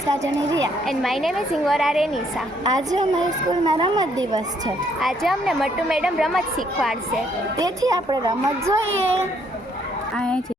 is Rajani Ria. And my name is Ingora Renisa. આજે અમારી સ્કૂલમાં રમત દિવસ છે. આજે અમને મટ્ટુ મેડમ રમત શીખવાડશે. તેથી આપણે રમત જોઈએ. અહીંથી